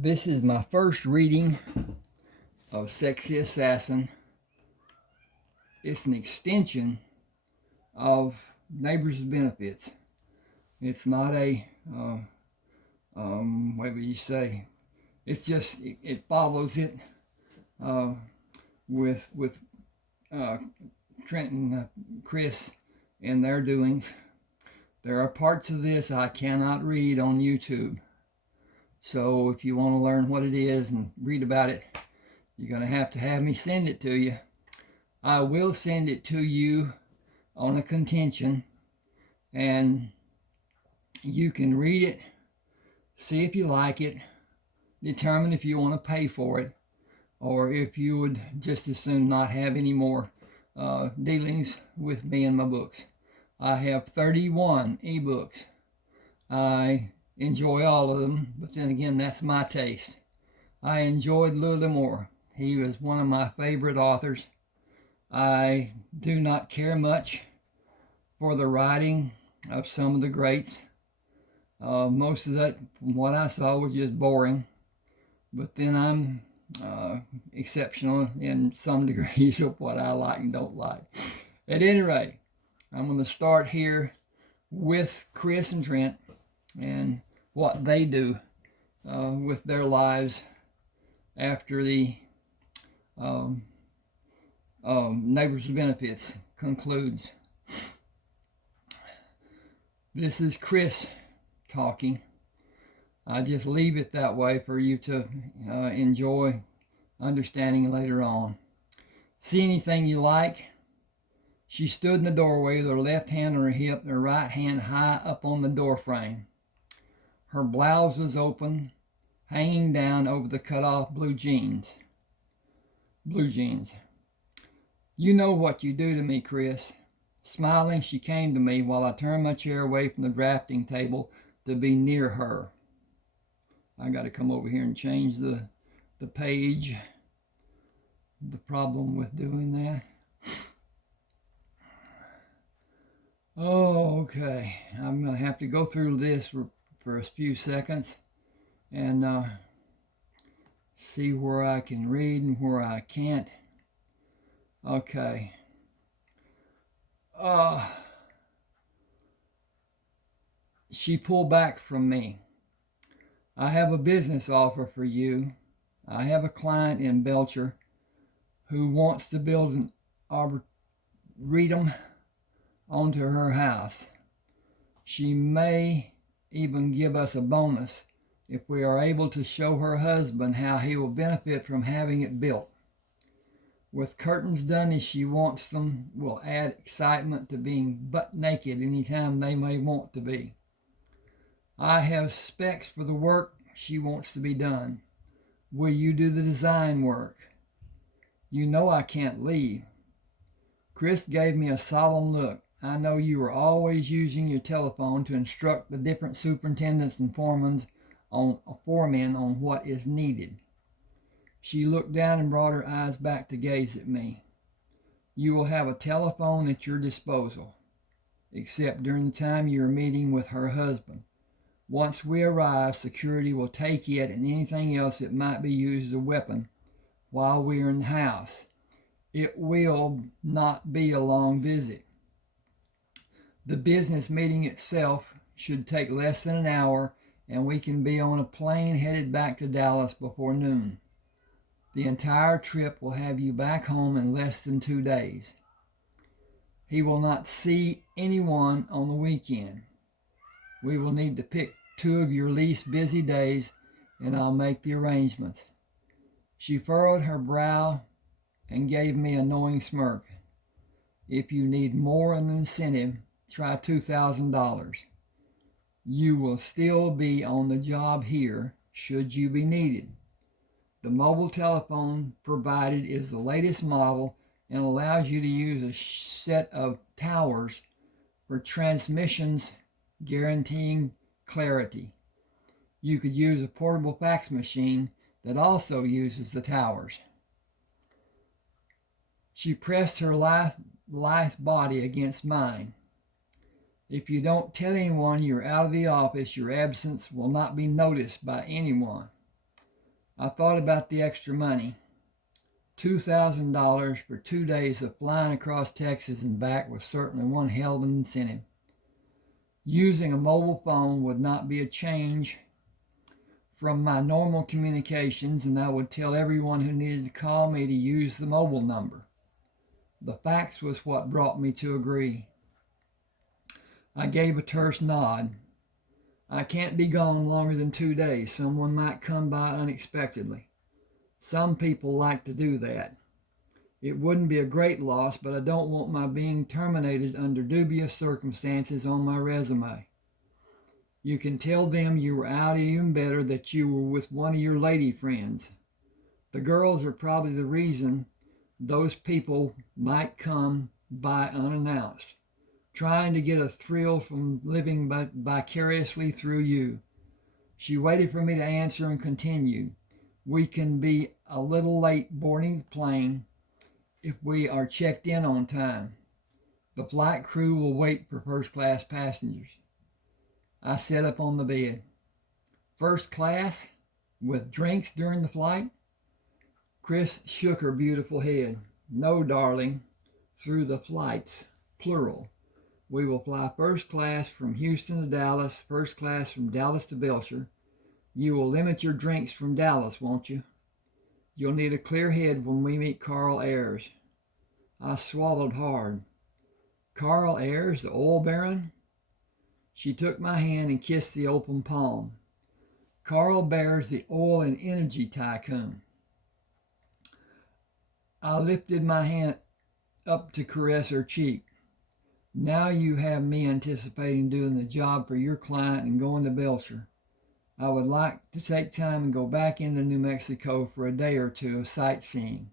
This is my first reading of Sexy Assassin. It's an extension of Neighbors with Benefits. It's not a, what would you say? It's just, it follows it with Trent and Chris and their doings. There are parts of this I cannot read on YouTube. So if you want to learn what it is and read about it, you're going to have me send it to you. I will send it to you on a contention, and you can read it, see if you like it, determine if you want to pay for it, or if you would just as soon not have any more dealings with me and my books. I have 31 eBooks. I enjoy all of them, but then again, that's my taste. I enjoyed Louis Moore. He was one of my favorite authors. I do not care much for the writing of some of the greats. Most of that, from what I saw, was just boring. But then I'm exceptional in some degrees of what I like and don't like. At any rate, I'm going to start here with Chris and Trent and what they do with their lives after the Neighbors with Benefits concludes. This is Chris talking. I just leave it that way for you to enjoy understanding later on. See anything you like? She stood in the doorway with her left hand on her hip and her right hand high up on the door frame. Her blouse was open, hanging down over the cut-off blue jeans. You know what you do to me, Chris. Smiling, she came to me while I turned my chair away from the drafting table to be near her. I got to come over here and change the page. The problem with doing that. Oh, okay. I'm going to have to go through this for a few seconds and see where I can read and where I can't. Okay. She pulled back from me. I have a business offer for you. I have a client in Belcher who wants to build an arboretum onto her house. She may even give us a bonus if we are able to show her husband how he will benefit from having it built. With curtains done as she wants them will add excitement to being butt naked anytime they may want to be. I have specs for the work she wants to be done. Will you do the design work? You know I can't leave. Chris gave me a solemn look. I know you are always using your telephone to instruct the different superintendents and foremen on what is needed. She looked down and brought her eyes back to gaze at me. You will have a telephone at your disposal, except during the time you are meeting with her husband. Once we arrive, security will take it and anything else that might be used as a weapon while we are in the house. It will not be a long visit. The business meeting itself should take less than an hour, and we can be on a plane headed back to Dallas before noon. The entire trip will have you back home in less than 2 days. He will not see anyone on the weekend. We will need to pick 2 of your least busy days, and I'll make the arrangements. She furrowed her brow and gave me a knowing smirk. If you need more of an incentive, try $2,000. You will still be on the job here should you be needed. The mobile telephone provided is the latest model and allows you to use a set of towers for transmissions guaranteeing clarity. You could use a portable fax machine that also uses the towers. She pressed her lithe body against mine. If you don't tell anyone you're out of the office, your absence will not be noticed by anyone. I thought about the extra money. $2,000 for 2 days of flying across Texas and back was certainly one hell of an incentive. Using a mobile phone would not be a change from my normal communications, and I would tell everyone who needed to call me to use the mobile number. The facts was what brought me to agree. I gave a terse nod. I can't be gone longer than 2 days. Someone might come by unexpectedly. Some people like to do that. It wouldn't be a great loss, but I don't want my being terminated under dubious circumstances on my resume. You can tell them you were out, even better that you were with one of your lady friends. The girls are probably the reason those people might come by unannounced, trying to get a thrill from living vicariously through you. She waited for me to answer and continued. We can be a little late boarding the plane if we are checked in on time. The flight crew will wait for first class passengers. I sat up on the bed. First class? With drinks during the flight? Chris shook her beautiful head. No, darling, through the flights, plural. We will fly first class from Houston to Dallas, first class from Dallas to Belcher. You will limit your drinks from Dallas, won't you? You'll need a clear head when we meet Carl Ayers. I swallowed hard. Carl Ayers, the oil baron? She took my hand and kissed the open palm. Carl bears the oil and energy tycoon. I lifted my hand up to caress her cheek. Now you have me anticipating doing the job for your client and going to Belcher. I would like to take time and go back into New Mexico for a day or two of sightseeing.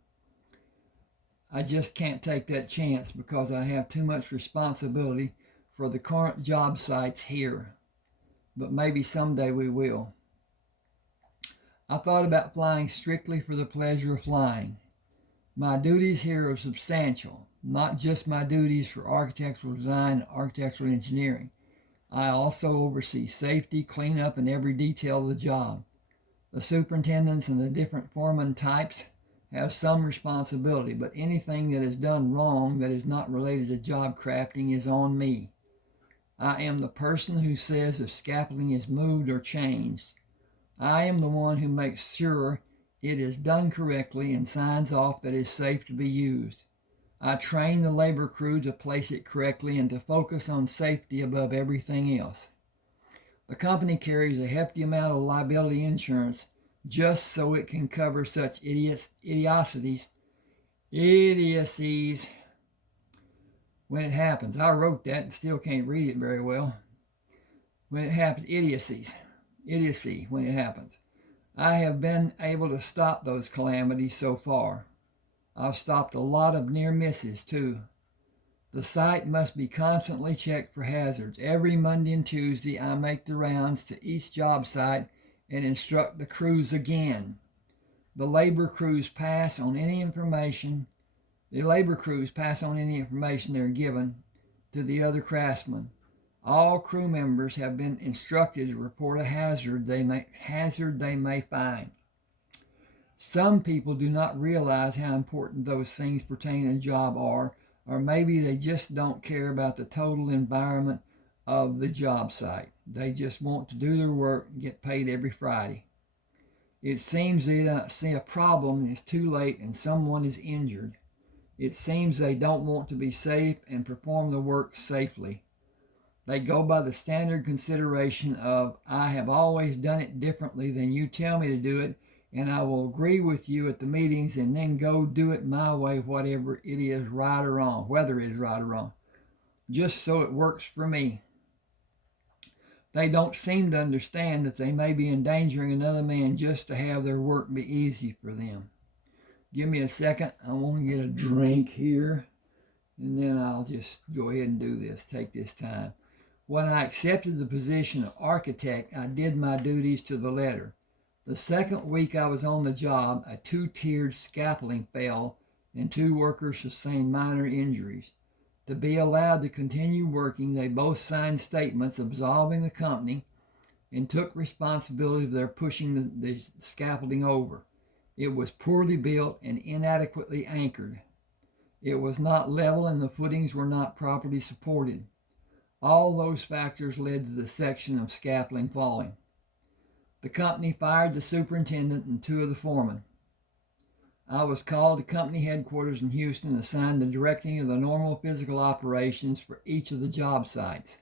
I just can't take that chance because I have too much responsibility for the current job sites here. But maybe someday we will. I thought about flying strictly for the pleasure of flying. My duties here are substantial, not just my duties for architectural design and architectural engineering. I also oversee safety, cleanup, and every detail of the job. The superintendents and the different foreman types have some responsibility, but anything that is done wrong that is not related to job crafting is on me. I am the person who says if scaffolding is moved or changed. I am the one who makes sure it is done correctly and signs off that it is safe to be used. I train the labor crew to place it correctly and to focus on safety above everything else. The company carries a hefty amount of liability insurance just so it can cover such idiocies when it happens. I wrote that and still can't read it very well. When it happens, idiocy when it happens. I have been able to stop those calamities so far. I've stopped a lot of near misses too. The site must be constantly checked for hazards. Every Monday and Tuesday I make the rounds to each job site and instruct the crews again. The labor crews pass on any information they're given to the other craftsmen. All crew members have been instructed to report a hazard they may find. Some people do not realize how important those things pertaining to the job are, or maybe they just don't care about the total environment of the job site. They just want to do their work and get paid every Friday. It seems they don't see a problem and it's too late and someone is injured. It seems they don't want to be safe and perform the work safely. They go by the standard consideration of, I have always done it differently than you tell me to do it, and I will agree with you at the meetings and then go do it my way, whether it is right or wrong, just so it works for me. They don't seem to understand that they may be endangering another man just to have their work be easy for them. Give me a second. I want to get a drink here, and then I'll just go ahead and do this, take this time. When I accepted the position of architect, I did my duties to the letter. The second week I was on the job, a two-tiered scaffolding fell and 2 workers sustained minor injuries. To be allowed to continue working, they both signed statements absolving the company and took responsibility for their pushing the scaffolding over. It was poorly built and inadequately anchored. It was not level and the footings were not properly supported. All those factors led to the section of scaffolding falling. The company fired the superintendent and 2 of the foremen. I was called to company headquarters in Houston, assigned the directing of the normal physical operations for each of the job sites.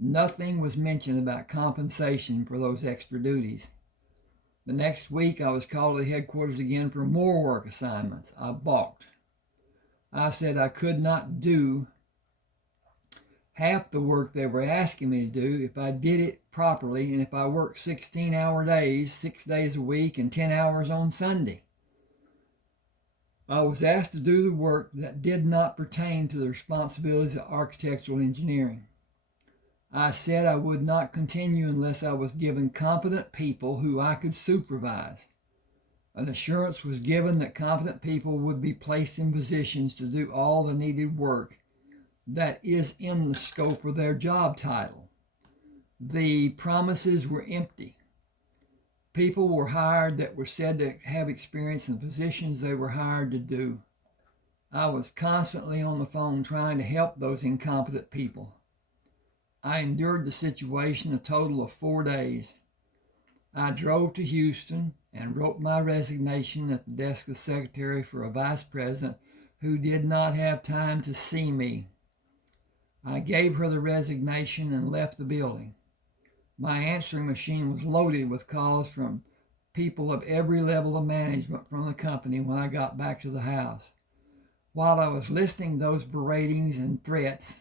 Nothing was mentioned about compensation for those extra duties. The next week, I was called to the headquarters again for more work assignments. I balked. I said I could not do half the work they were asking me to do if I did it properly and if I worked 16-hour days, 6 days a week, and 10 hours on Sunday. I was asked to do the work that did not pertain to the responsibilities of architectural engineering. I said I would not continue unless I was given competent people who I could supervise. An assurance was given that competent people would be placed in positions to do all the needed work that is in the scope of their job title. The promises were empty. People were hired that were said to have experience in the positions they were hired to do. I was constantly on the phone trying to help those incompetent people. I endured the situation a total of 4 days. I drove to Houston and wrote my resignation at the desk of the secretary for a vice president who did not have time to see me. I gave her the resignation and left the building. My answering machine was loaded with calls from people of every level of management from the company when I got back to the house. While I was listening to those beratings and threats,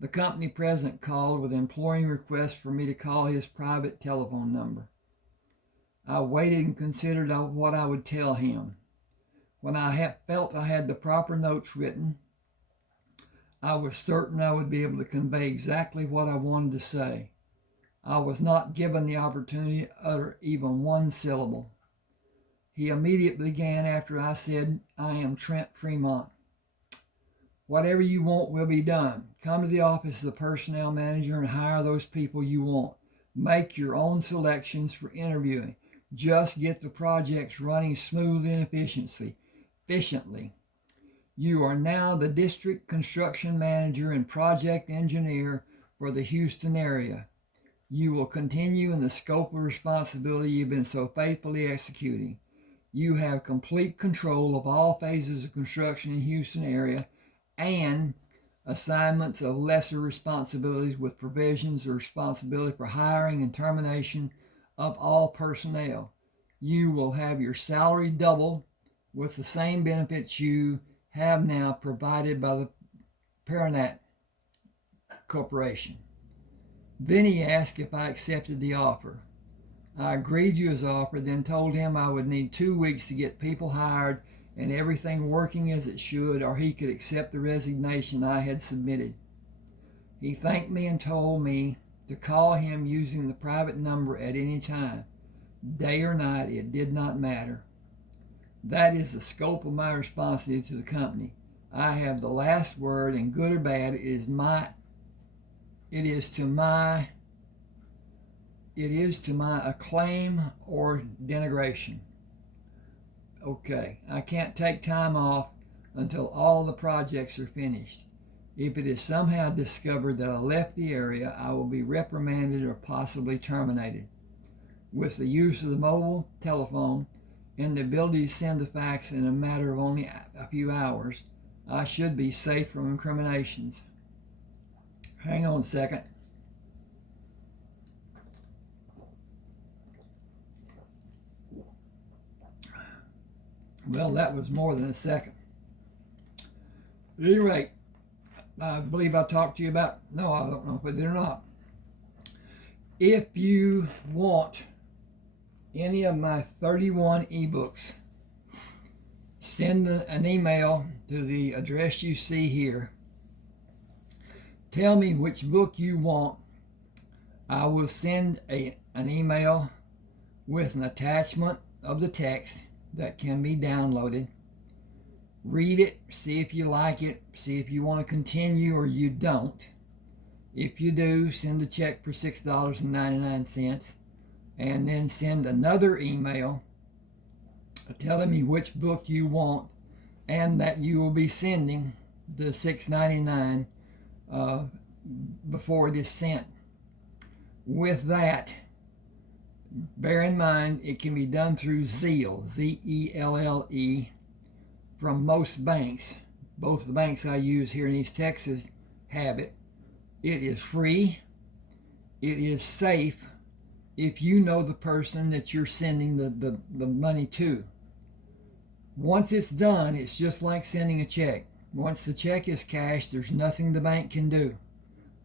the company president called with imploring requests for me to call his private telephone number. I waited and considered what I would tell him. When I felt I had the proper notes written, I was certain I would be able to convey exactly what I wanted to say. I was not given the opportunity to utter even one syllable. He immediately began after I said, "I am Trent Fremont. Whatever you want will be done. Come to the office of the personnel manager and hire those people you want. Make your own selections for interviewing. Just get the projects running smoothly and efficiently. You are now the district construction manager and project engineer for the Houston area. You will continue in the scope of responsibility you've been so faithfully executing. You have complete control of all phases of construction in the Houston area and assignments of lesser responsibilities with provisions of responsibility for hiring and termination of all personnel. You will have your salary doubled with the same benefits you have now provided by the Paranat Corporation." Then he asked if I accepted the offer. I agreed to his offer, then told him I would need 2 weeks to get people hired and everything working as it should, or he could accept the resignation I had submitted. He thanked me and told me to call him using the private number at any time. Day or night, it did not matter. That is the scope of my responsibility to the company. I have the last word, and good or bad, it is to my acclaim or denigration. Okay, I can't take time off until all the projects are finished. If it is somehow discovered that I left the area, I will be reprimanded or possibly terminated. With the use of the mobile telephone and the ability to send a fax in a matter of only a few hours, I should be safe from incriminations. Hang on a second. Well, that was more than a second. At any rate, I believe I talked to you about, no, I don't know if I did or not. If you want any of my 31 ebooks, send an email to the address you see here. Tell me which book you want. I will send an email with an attachment of the text that can be downloaded. Read it, see if you like it, see if you want to continue or you don't. If you do, send a check for $6.99 and then send another email telling me which book you want and that you will be sending the $6.99 before it is sent. With that, bear in mind it can be done through Zelle, Zelle, from most banks. Both of the banks I use here in East Texas have it. It is free. It is safe if you know the person that you're sending the money to. Once it's done, it's just like sending a check. Once the check is cashed, there's nothing the bank can do.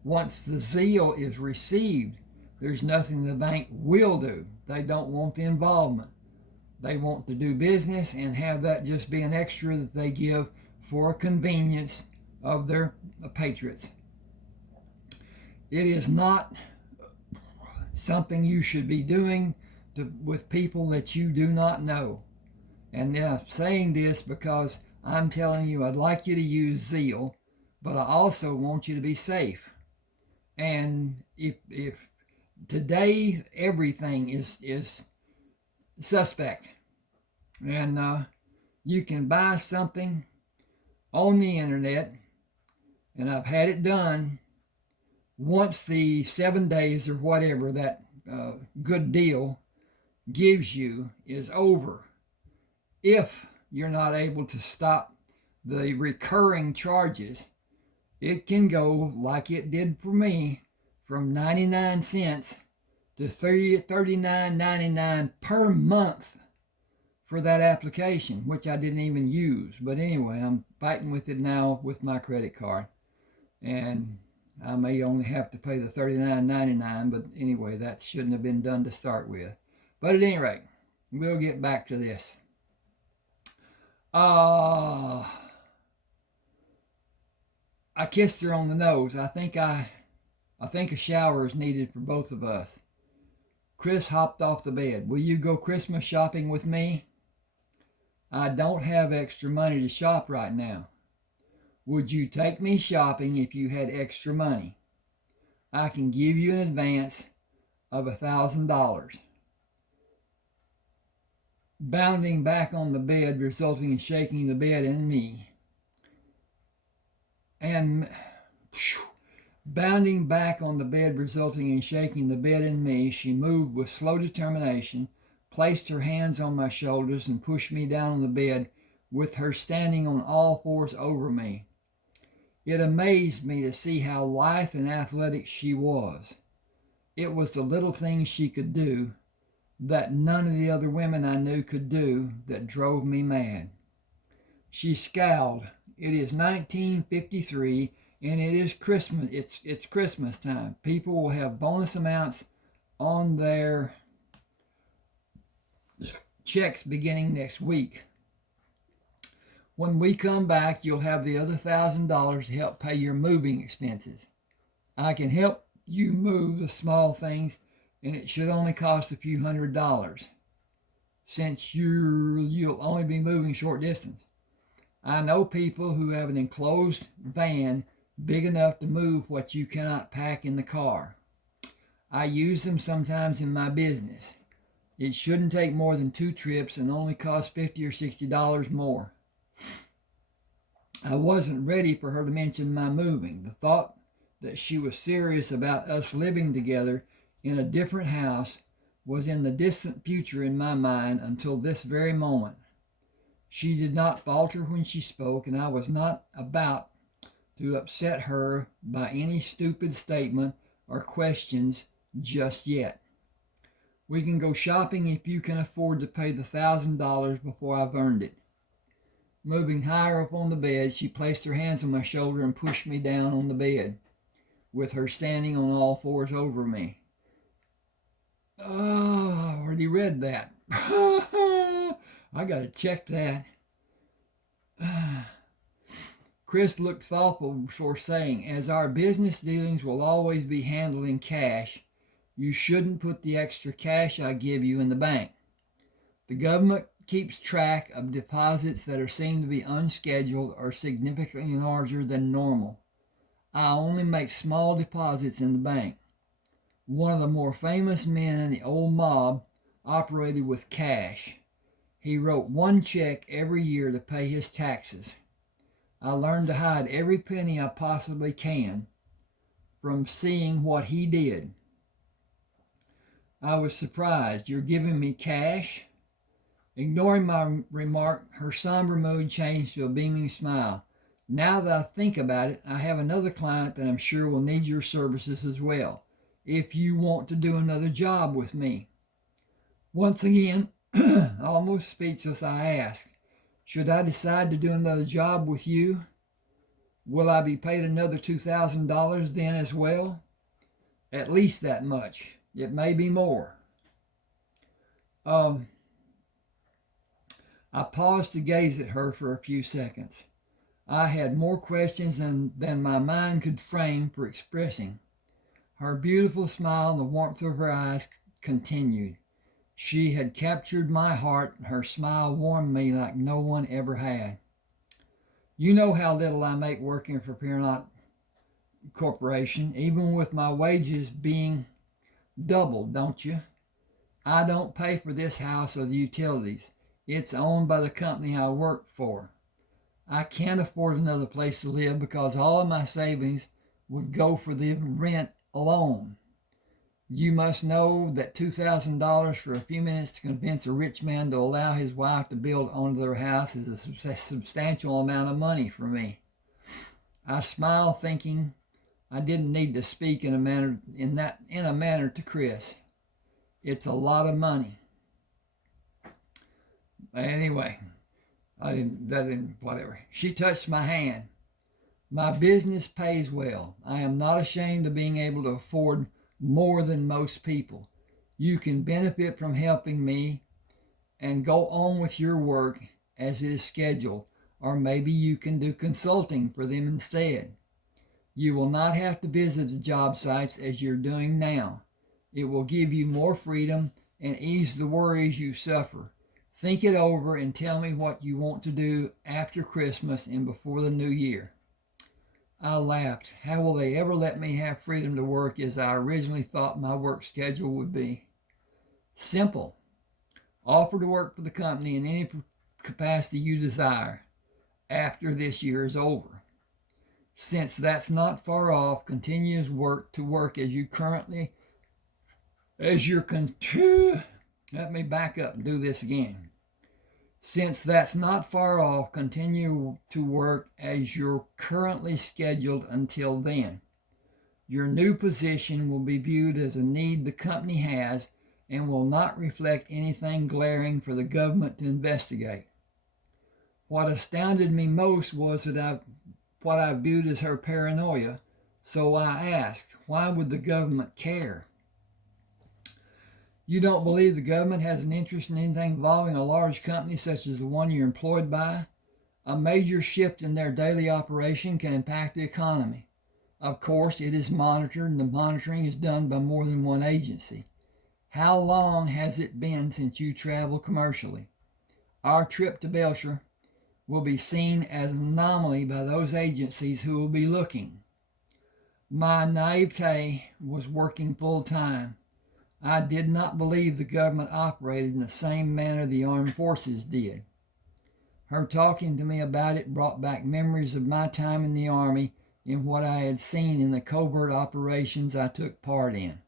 Once the Zelle is received, there's nothing the bank will do. They don't want the involvement. They want to do business and have that just be an extra that they give for convenience of their patriots. It is not something you should be doing with people that you do not know. And I'm saying this because I'm telling you I'd like you to use Zelle, but I also want you to be safe. And if today everything is suspect, and you can buy something on the internet, and I've had it done. Once the 7 days or whatever that good deal gives you is over, if you're not able to stop the recurring charges, it can go like it did for me, from 99 cents to $39.99 per month for that application, which I didn't even use. But anyway, I'm fighting with it now with my credit card, and I may only have to pay the $39.99, but anyway, that shouldn't have been done to start with. But at any rate, we'll get back to this. I kissed her on the nose. I think a shower is needed for both of us. Chris hopped off the bed. Will you go Christmas shopping with me? I don't have extra money to shop right now. Would you take me shopping if you had extra money? I can give you an advance of $1,000. Bounding back on the bed, resulting in shaking the bed and me. Bounding back on the bed, resulting in shaking the bed and me, she moved with slow determination, placed her hands on my shoulders, and pushed me down on the bed, with her standing on all fours over me. It amazed me to see how lithe and athletic she was. It was the little things she could do that none of the other women I knew could do that drove me mad. She scowled. It is 1953, and it is Christmas. It's Christmas time. People will have bonus amounts on their checks beginning next week. When we come back, you'll have the other $1,000 to help pay your moving expenses. I can help you move the small things, and it should only cost a few $100s, since you'll only be moving short distance. I know people who have an enclosed van big enough to move what you cannot pack in the car. I use them sometimes in my business. It shouldn't take more than 2 trips and only cost $50 or $60 more. I wasn't ready for her to mention my moving. The thought that she was serious about us living together in a different house was in the distant future in my mind until this very moment. She did not falter when she spoke, and I was not about to upset her by any stupid statement or questions just yet. We can go shopping if you can afford to pay the $1,000 before I've earned it. Moving higher up on the bed, she placed her hands on my shoulder and pushed me down on the bed, with her standing on all fours over me. Oh, I already read that. I got to check that. Chris looked thoughtful before saying, as our business dealings will always be handled in cash, you shouldn't put the extra cash I give you in the bank. The government keeps track of deposits that are seen to be unscheduled or significantly larger than normal. I only make small deposits in the bank. One of the more famous men in the old mob operated with cash. He wrote one check every year to pay his taxes. I learned to hide every penny I possibly can from seeing what he did. I was surprised. You're giving me cash? Ignoring my remark, her somber mood changed to a beaming smile. Now that I think about it, I have another client that I'm sure will need your services as well, if you want to do another job with me. Once again, almost speechless, I asked, should I decide to do another job with you, will I be paid another $2,000 then as well? At least that much. It may be more. I paused to gaze at her for a few seconds. I had more questions than my mind could frame for expressing. Her beautiful smile and the warmth of her eyes continued. She had captured my heart, and her smile warmed me like no one ever had. You know how little I make working for Pierrot Corporation, even with my wages being doubled, don't you? I don't pay for this house or the utilities. It's owned by the company I work for. I can't afford another place to live because all of my savings would go for the rent alone. You must know that $2,000 for a few minutes to convince a rich man to allow his wife to build onto their house is a substantial amount of money for me. I smiled, thinking I didn't need to speak in a manner to Chris. It's a lot of money. Anyway, whatever. She touched my hand. My business pays well. I am not ashamed of being able to afford more than most people. You can benefit from helping me and go on with your work as it is scheduled, or maybe you can do consulting for them instead. You will not have to visit the job sites as you're doing now. It will give you more freedom and ease the worries you suffer. Think it over and tell me what you want to do after Christmas and before the new year. I laughed. How will they ever let me have freedom to work as I originally thought my work schedule would be? Simple. Offer to work for the company in any capacity you desire after this year is over. Since that's not far off, continue to work as you currently, let me back up and do this again. Since that's not far off, continue to work as you're currently scheduled until then. Your new position will be viewed as a need the company has and will not reflect anything glaring for the government to investigate. What astounded me most was what I viewed as her paranoia, so I asked, why would the government care? You don't believe the government has an interest in anything involving a large company such as the one you're employed by? A major shift in their daily operation can impact the economy. Of course, it is monitored, and the monitoring is done by more than one agency. How long has it been since you travel commercially? Our trip to Belcher will be seen as an anomaly by those agencies who will be looking. My naivete was working full time. I did not believe the government operated in the same manner the armed forces did. Her talking to me about it brought back memories of my time in the Army and what I had seen in the covert operations I took part in.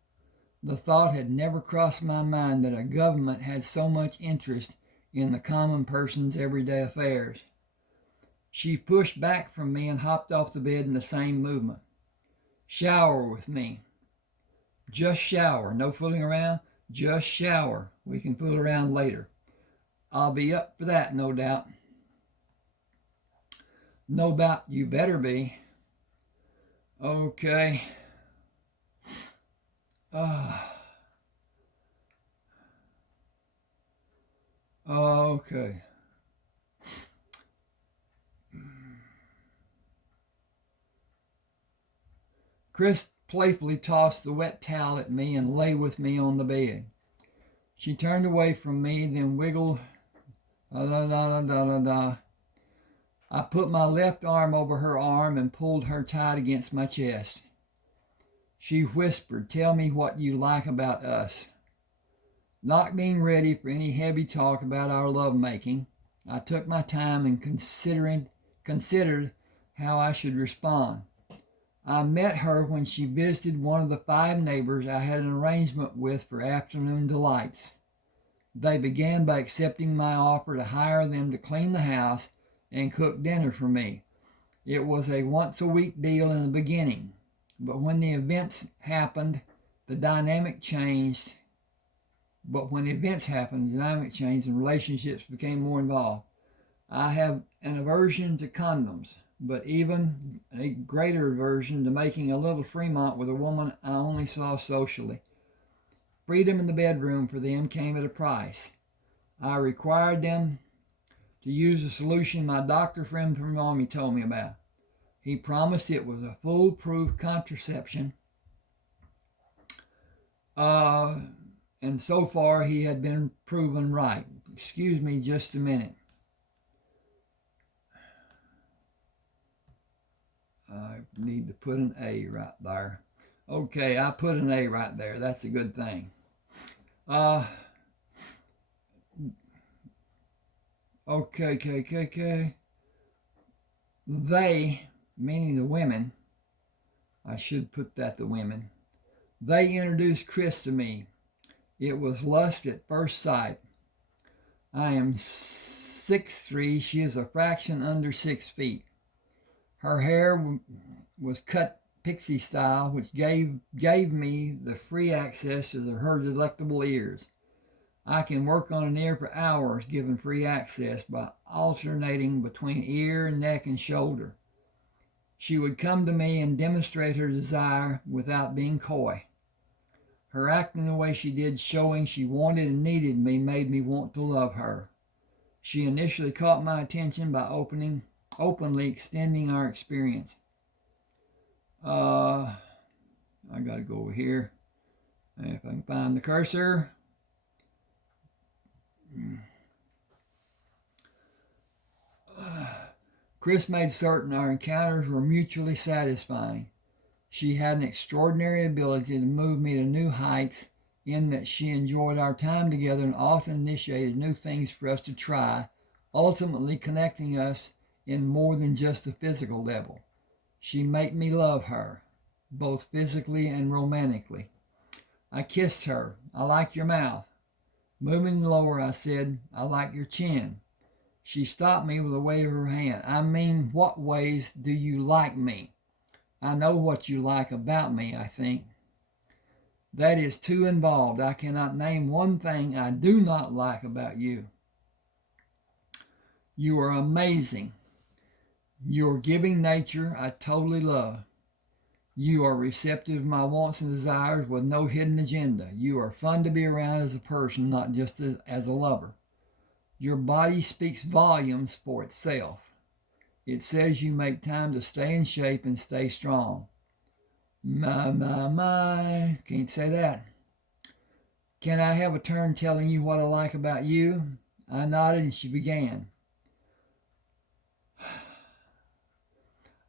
The thought had never crossed my mind that a government had so much interest in the common person's everyday affairs. She pushed back from me and hopped off the bed in the same movement. Shower with me. Just shower. No fooling around. Just shower. We can fool around later. I'll be up for that, no doubt. No doubt you better be. Okay. Okay. Chris playfully tossed the wet towel at me and lay with me on the bed. She turned away from me, then wiggled. I put my left arm over her arm and pulled her tight against my chest. She whispered, "Tell me what you like about us." Not being ready for any heavy talk about our lovemaking, I took my time and considered how I should respond. I met her when she visited one of the 5 neighbors I had an arrangement with for afternoon delights. They began by accepting my offer to hire them to clean the house and cook dinner for me. It was a once-a-week deal in the beginning, but when the events happened, the dynamic changed. And relationships became more involved. I have an aversion to condoms, but even a greater aversion to making a little Fremont with a woman I only saw socially. Freedom in the bedroom for them came at a price. I required them to use a solution my doctor friend from Army told me about. He promised it was a foolproof contraception, and so far he had been proven right. Excuse me just a minute. I need to put an A right there. Okay, I put an A right there. That's a good thing. Okay. They, meaning the women, I should put that the women, they introduced Chris to me. It was lust at first sight. I am 6'3". She is a fraction under 6 feet. Her hair was cut pixie style, which gave me the free access to her delectable ears. I can work on an ear for hours given free access by alternating between ear, neck, and shoulder. She would come to me and demonstrate her desire without being coy. Her acting the way she did, showing she wanted and needed me, made me want to love her. She initially caught my attention by openly extending our experience. I gotta go over here. If I can find the cursor. Chris made certain our encounters were mutually satisfying. She had an extraordinary ability to move me to new heights in that she enjoyed our time together and often initiated new things for us to try, ultimately connecting us in more than just a physical level. She made me love her, both physically and romantically. I kissed her. "I like your mouth." Moving lower, I said, "I like your chin." She stopped me with a wave of her hand. "I mean, what ways do you like me? I know what you like about me, I think." "That is too involved. I cannot name one thing I do not like about you." "You are amazing. Your giving nature I totally love. You are receptive to my wants and desires with no hidden agenda. You are fun to be around as a person, not just as a lover. Your body speaks volumes for itself. It says you make time to stay in shape and stay strong." My. Can't say that. "Can I have a turn telling you what I like about you?" I nodded and she began.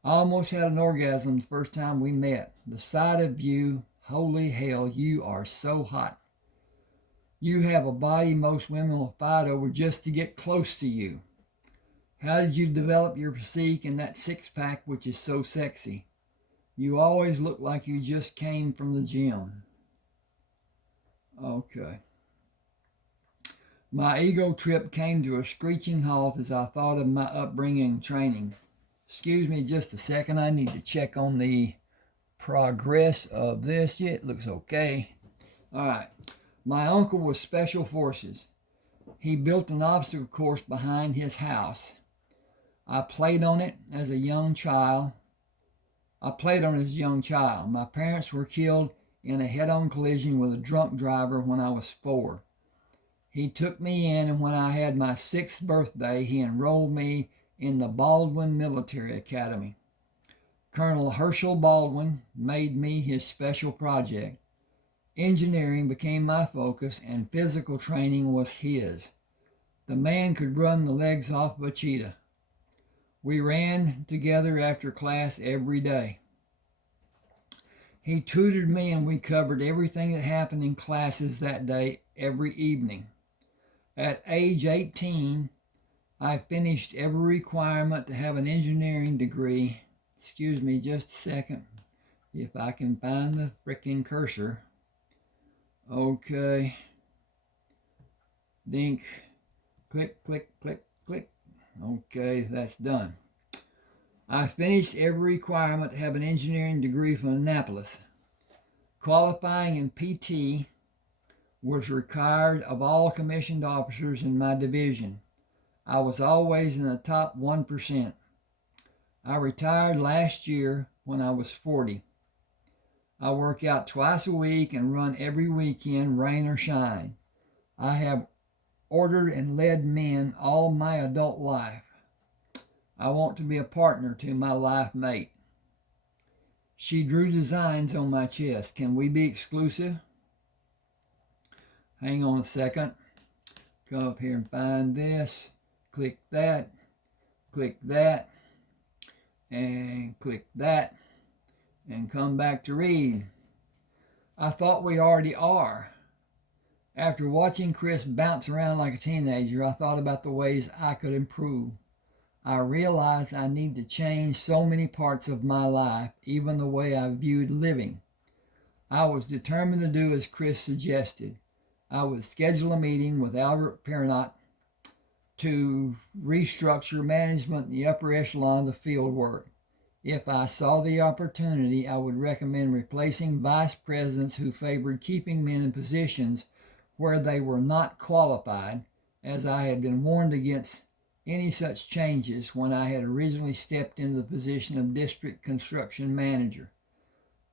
"I almost had an orgasm the first time we met. The sight of you, holy hell, you are so hot. You have a body most women will fight over just to get close to you. How did you develop your physique and that six-pack which is so sexy? You always look like you just came from the gym." Okay. My ego trip came to a screeching halt as I thought of my upbringing and training. Excuse me just a second. I need to check on the progress of this. Yeah, it looks okay. All right. My uncle was Special Forces. He built an obstacle course behind his house. I played on it as a young child. My parents were killed in a head-on collision with a drunk driver when I was 4. He took me in, and when I had my 6th birthday, he enrolled me in the Baldwin Military Academy. Colonel Herschel Baldwin made me his special project. Engineering became my focus, and physical training was his. The man could run the legs off of a cheetah. We ran together after class every day. He tutored me and we covered everything that happened in classes that day every evening. At age 18, I finished every requirement to have an engineering degree. Excuse me just a second, if I can find the frickin' cursor. Okay. Dink. Click, click, click, click. Okay, that's done. I finished every requirement to have an engineering degree from Annapolis. Qualifying in PT was required of all commissioned officers in my division. I was always in the top 1%. I retired last year when I was 40. I work out twice a week and run every weekend, rain or shine. I have ordered and led men all my adult life. I want to be a partner to my life mate. She drew designs on my chest. Can we be exclusive? Hang on a second. Come up here and find this. Click that, and click that, and come back to read. I thought we already are. After watching Chris bounce around like a teenager, I thought about the ways I could improve. I realized I need to change so many parts of my life, even the way I viewed living. I was determined to do as Chris suggested. I would schedule a meeting with Albert Perrott to restructure management in the upper echelon of the field work. If I saw the opportunity, I would recommend replacing vice presidents who favored keeping men in positions where they were not qualified, as I had been warned against any such changes when I had originally stepped into the position of district construction manager.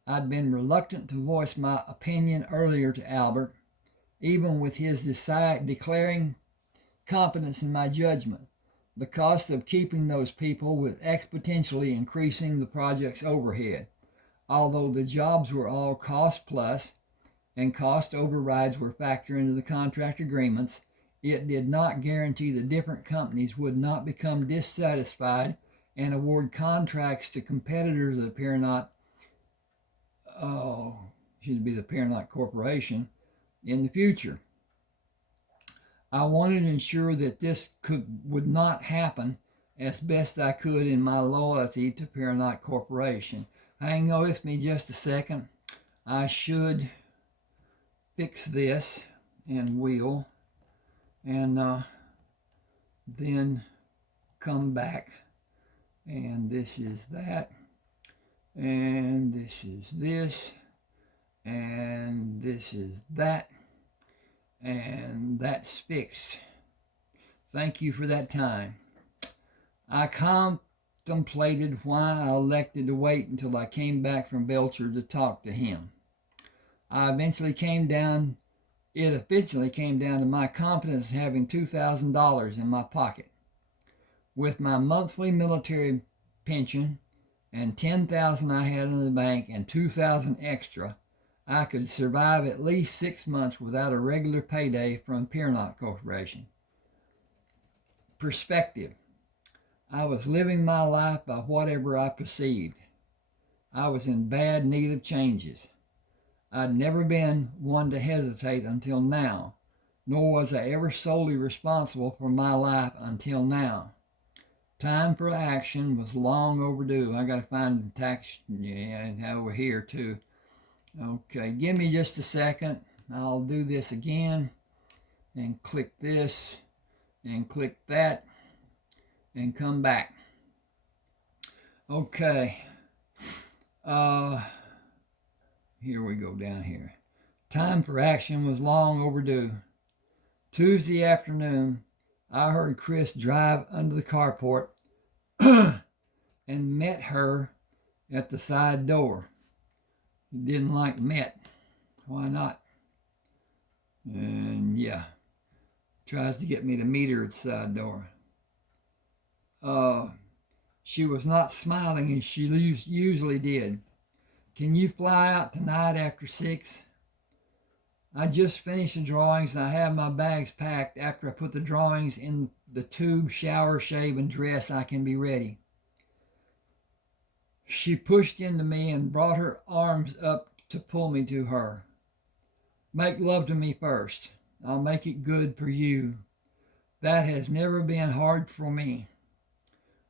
I'd been reluctant to voice my opinion earlier to Albert, even with his declaring confidence in my judgment. The cost of keeping those people was exponentially increasing the project's overhead. Although the jobs were all cost plus and cost overrides were factored into the contract agreements, it did not guarantee the different companies would not become dissatisfied and award contracts to competitors of the Perrott, should be the Perrott Corporation, in the future. I wanted to ensure that this would not happen as best I could in my loyalty to Perrott Corporation. Hang on with me just a second. I should fix this and will, and then come back. And this is that, and this is this, and this is that. And that's fixed. Thank you for that time. I contemplated why I elected to wait until I came back from Belcher to talk to him. It eventually came down to my confidence having $2,000 in my pocket. With my monthly military pension and $10,000 I had in the bank and $2,000 extra, I could survive at least 6 months without a regular payday from Perrott Corporation. Perspective. I was living my life by whatever I perceived. I was in bad need of changes. I'd never been one to hesitate until now, nor was I ever solely responsible for my life until now. Time for action was long overdue. I got to find the tax over here too. Okay, give me just a second. I'll do this again and click this and click that and come back. Okay. Here we go down here. Time for action was long overdue. Tuesday afternoon, I heard Chris drive under the carport and met her at the side door. He didn't like met. Why not? And yeah, tries to get me to meet her at the side door. She was not smiling as she usually did. Can you fly out tonight after 6? I just finished the drawings and I have my bags packed. After I put the drawings in the tube, shower, shave, and dress, I can be ready. She pushed into me and brought her arms up to pull me to her. Make love to me first. I'll make it good for you. That has never been hard for me.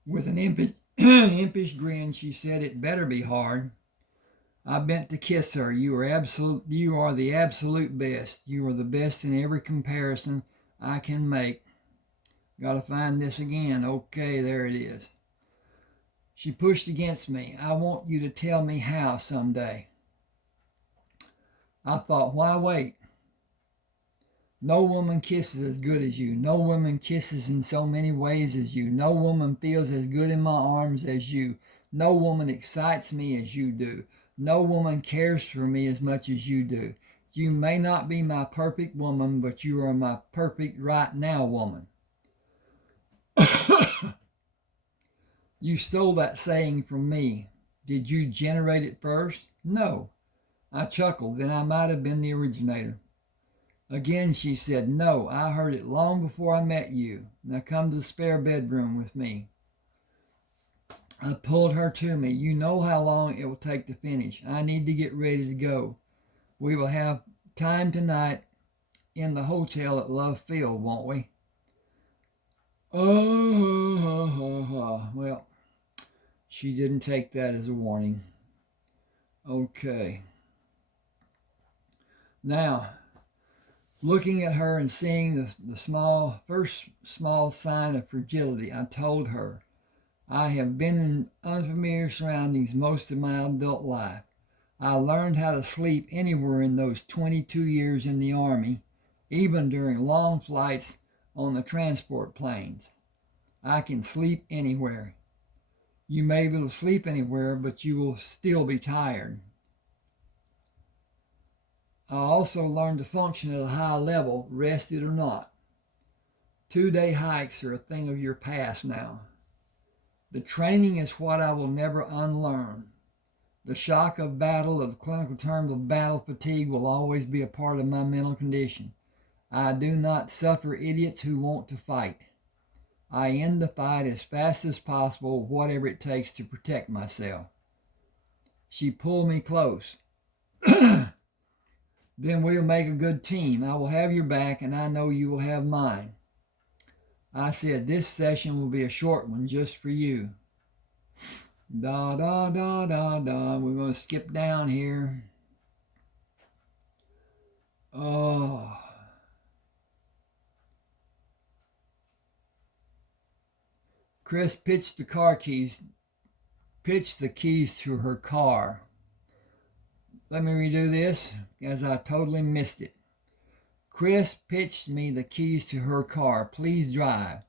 With an impish grin, she said, it better be hard. I bent to kiss her. You are the absolute best. You are the best in every comparison I can make. Gotta find this again. Okay, there it is. She pushed against me. I want you to tell me how someday. I thought, why wait? No woman kisses as good as you. No woman kisses in so many ways as you. No woman feels as good in my arms as you. No woman excites me as you do. No woman cares for me as much as you do. You may not be my perfect woman, but you are my perfect right now woman. You stole that saying from me. Did you generate it first? No. I chuckled. Then I might have been the originator. Again she said, no, I heard it long before I met you. Now come to the spare bedroom with me. I pulled her to me. You know how long it will take to finish. I need to get ready to go. We will have time tonight in the hotel at Love Field, won't we? Well, she didn't take that as a warning. Okay. Now, looking at her and seeing the first small sign of fragility, I told her, I have been in unfamiliar surroundings most of my adult life. I learned how to sleep anywhere in those 22 years in the Army, even during long flights on the transport planes. I can sleep anywhere. You may be able to sleep anywhere, but you will still be tired. I also learned to function at a high level, rested or not. 2-day hikes are a thing of your past now. The training is what I will never unlearn. The shock of battle, the clinical term of battle fatigue, will always be a part of my mental condition. I do not suffer idiots who want to fight. I end the fight as fast as possible, whatever it takes to protect myself. She pulled me close. Then we'll make a good team. I will have your back, and I know you will have mine. I said, this session will be a short one just for you. Da, da, da, da, da. We're going to skip down here. Oh. Chris pitched the keys to her car. Let me redo this, as I totally missed it. Chris pitched me the keys to her car. Please drive.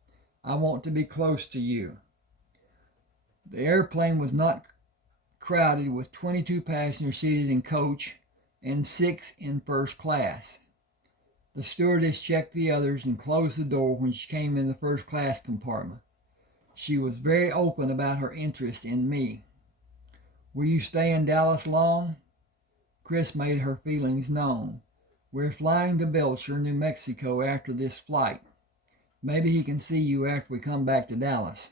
I want to be close to you. The airplane was not crowded, with 22 passengers seated in coach and 6 in first class. The stewardess checked the others and closed the door when she came in the first class compartment. She was very open about her interest in me. Will you stay in Dallas long? Chris made her feelings known. We're flying to Belcher, New Mexico after this flight. Maybe he can see you after we come back to Dallas.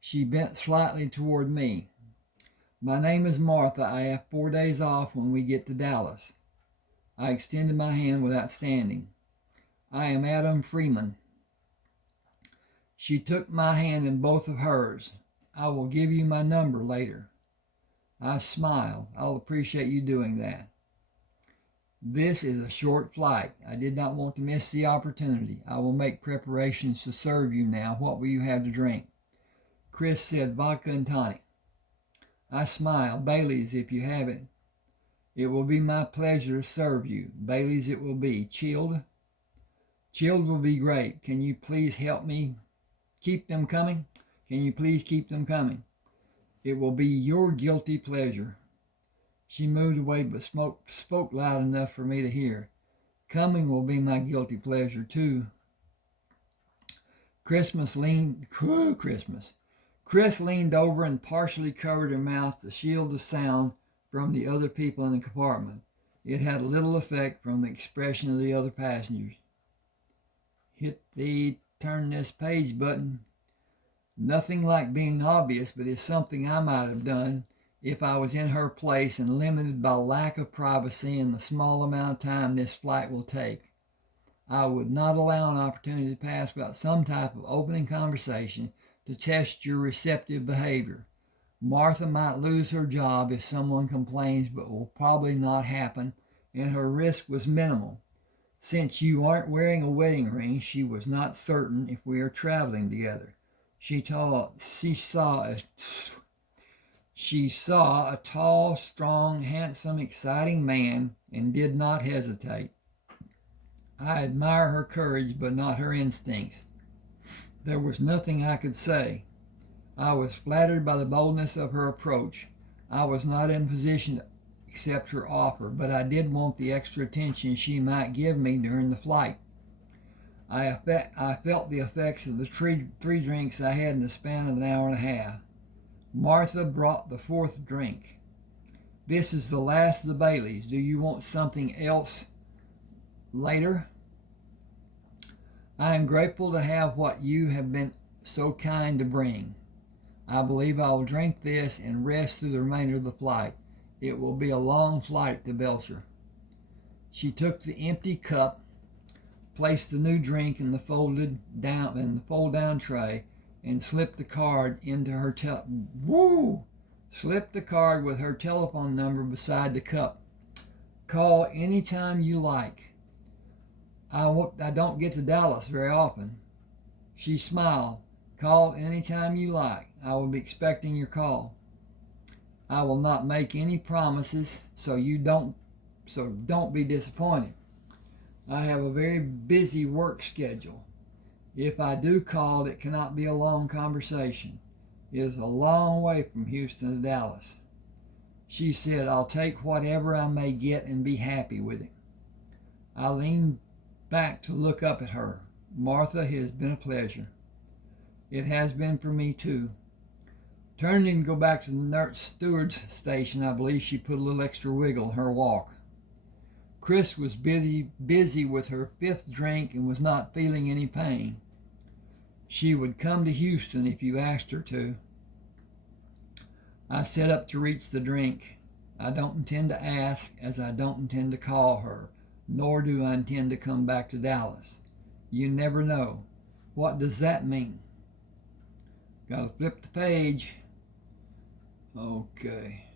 She bent slightly toward me. My name is Martha. I have 4 days off when we get to Dallas. I extended my hand without standing. I am Adam Freeman. She took my hand in both of hers. I will give you my number later. I smiled. I'll appreciate you doing that. This is a short flight. I did not want to miss the opportunity. I will make preparations to serve you now. What will you have to drink? Chris said vodka and tonic. I smiled. Bailey's if you have it. It will be my pleasure to serve you. Bailey's it will be. Chilled? Chilled will be great. Can you please help me keep them coming? Can you please keep them coming? It will be your guilty pleasure. She moved away but spoke loud enough for me to hear. Coming will be my guilty pleasure too. Chris leaned over and partially covered her mouth to shield the sound from the other people in the compartment. It had little effect from the expression of the other passengers. Hit the turn this page button. Nothing like being obvious, but it's something I might have done if I was in her place and limited by lack of privacy and the small amount of time this flight will take. I would not allow an opportunity to pass without some type of opening conversation to test your receptive behavior. Martha might lose her job if someone complains, but will probably not happen, and her risk was minimal. Since you aren't wearing a wedding ring, she was not certain if we are traveling together. She saw a tall, strong, handsome, exciting man and did not hesitate. I admire her courage, but not her instincts. There was nothing I could say. I was flattered by the boldness of her approach. I was not in position to accept her offer, but I did want the extra attention she might give me during the flight. I felt the effects of the three drinks I had in the span of an hour and a half. Martha brought the fourth drink. This is the last of the Baileys. Do you want something else later? I am grateful to have what you have been so kind to bring. I believe I will drink this and rest through the remainder of the flight. It will be a long flight to Belcher. She took the empty cup, placed the new drink in the fold-down tray, and slipped the card with her telephone number beside the cup. Call anytime you like. I don't get to Dallas very often. She smiled. Call anytime you like. I will be expecting your call. I will not make any promises, so don't be disappointed. I have a very busy work schedule. If I do call, it cannot be a long conversation. It is a long way from Houston to Dallas. She said, I'll take whatever I may get and be happy with it. I leaned back to look up at her. Martha, it has been a pleasure. It has been for me too. Turning to go back to the steward's station, I believe she put a little extra wiggle in her walk. Chris was busy with her fifth drink and was not feeling any pain. She would come to Houston if you asked her to. I set up to reach the drink. I don't intend to ask, as I don't intend to call her, nor do I intend to come back to Dallas. You never know. What does that mean? Got to flip the page. Okay.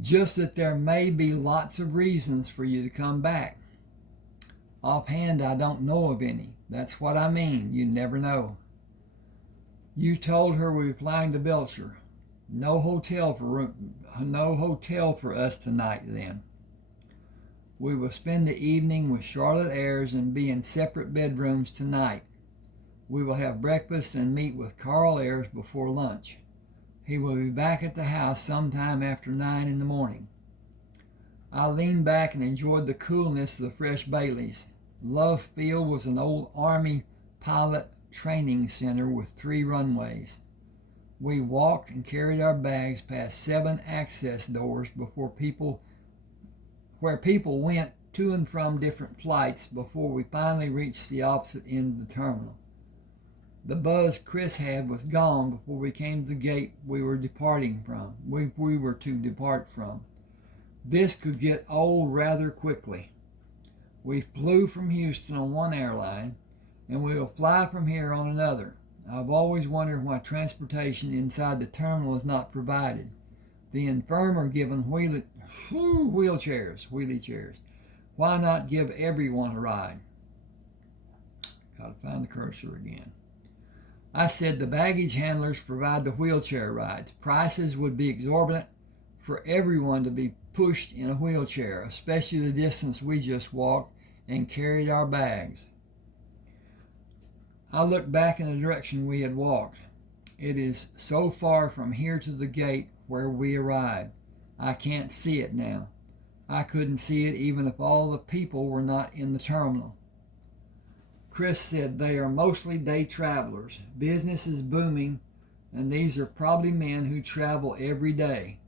Just that there may be lots of reasons for you to come back. Offhand, I don't know of any. That's what I mean. You never know. You told her we were flying to Belcher. No hotel for us tonight then. We will spend the evening with Charlotte Ayres and be in separate bedrooms tonight. We will have breakfast and meet with Carl Ayres before lunch. He will be back at the house sometime after 9 in the morning. I leaned back and enjoyed the coolness of the fresh Baileys. Love Field was an old Army pilot training center with 3 runways. We walked and carried our bags past 7 access doors where people went to and from different flights before we finally reached the opposite end of the terminal. The buzz Chris had was gone before we came to the gate we were to depart from. This could get old rather quickly. We flew from Houston on one airline, and we will fly from here on another. I've always wondered why transportation inside the terminal is not provided. The infirm are given wheelie chairs. Why not give everyone a ride? Gotta find the cursor again. I said the baggage handlers provide the wheelchair rides. Prices would be exorbitant for everyone to be pushed in a wheelchair, especially the distance we just walked and carried our bags. I looked back in the direction we had walked. It is so far from here to the gate where we arrived. I can't see it now. I couldn't see it even if all the people were not in the terminal. Chris said they are mostly day travelers. Business is booming, and these are probably men who travel every day.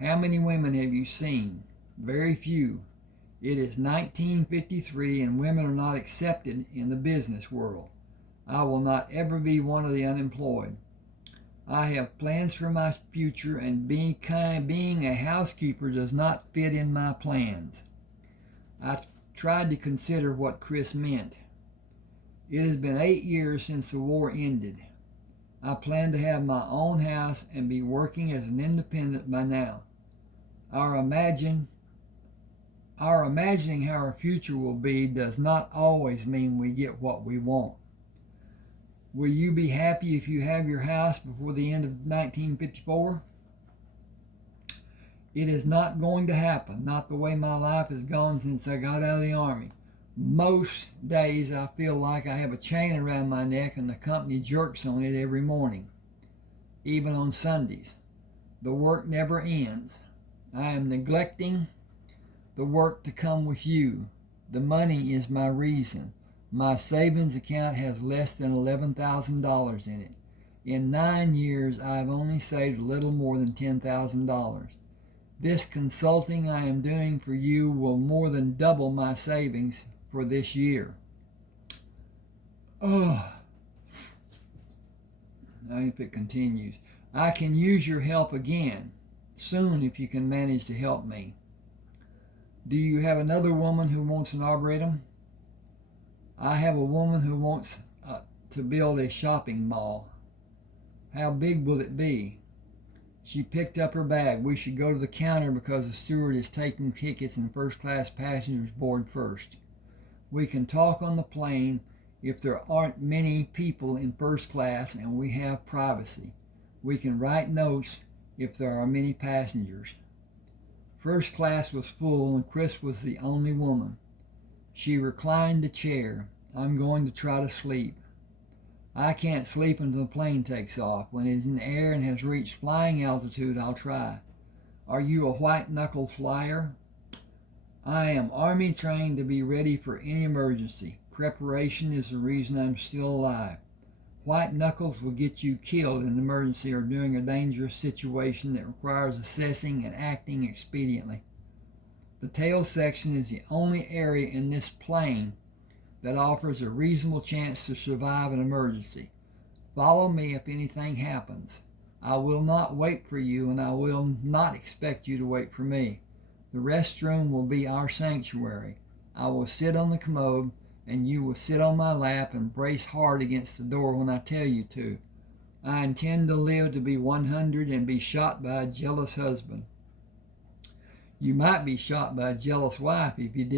How many women have you seen? Very few. It is 1953 and women are not accepted in the business world. I will not ever be one of the unemployed. I have plans for my future, and being a housekeeper does not fit in my plans. I tried to consider what Chris meant. It has been 8 years since the war ended. I plan to have my own house and be working as an independent by now. Our imagining how our future will be does not always mean we get what we want. Will you be happy if you have your house before the end of 1954? It is not going to happen, not the way my life has gone since I got out of the Army. Most days I feel like I have a chain around my neck and the company jerks on it every morning, even on Sundays. The work never ends. I am neglecting the work to come with you. The money is my reason. My savings account has less than $11,000 in it. In 9 years, I have only saved a little more than $10,000. This consulting I am doing for you will more than double my savings for this year. Now if it continues, I can use your help again soon if you can manage to help me. Do you have another woman who wants an arboretum? I have a woman who wants to build a shopping mall. How big will it be? She picked up her bag. We should go to the counter because the steward is taking tickets and first-class passengers board first. We can talk on the plane if there aren't many people in first class and we have privacy. We can write notes if there are many passengers. First class was full and Chris was the only woman. She reclined the chair. I'm going to try to sleep. I can't sleep until the plane takes off. When it is in the air and has reached flying altitude, I'll try. Are you a white-knuckled flyer? I am Army trained to be ready for any emergency. Preparation is the reason I'm still alive. White knuckles will get you killed in an emergency or during a dangerous situation that requires assessing and acting expediently. The tail section is the only area in this plane that offers a reasonable chance to survive an emergency. Follow me if anything happens. I will not wait for you, and I will not expect you to wait for me. The restroom will be our sanctuary. I will sit on the commode, and you will sit on my lap and brace hard against the door when I tell you to. I intend to live to be 100 and be shot by a jealous husband. You might be shot by a jealous wife if you didn't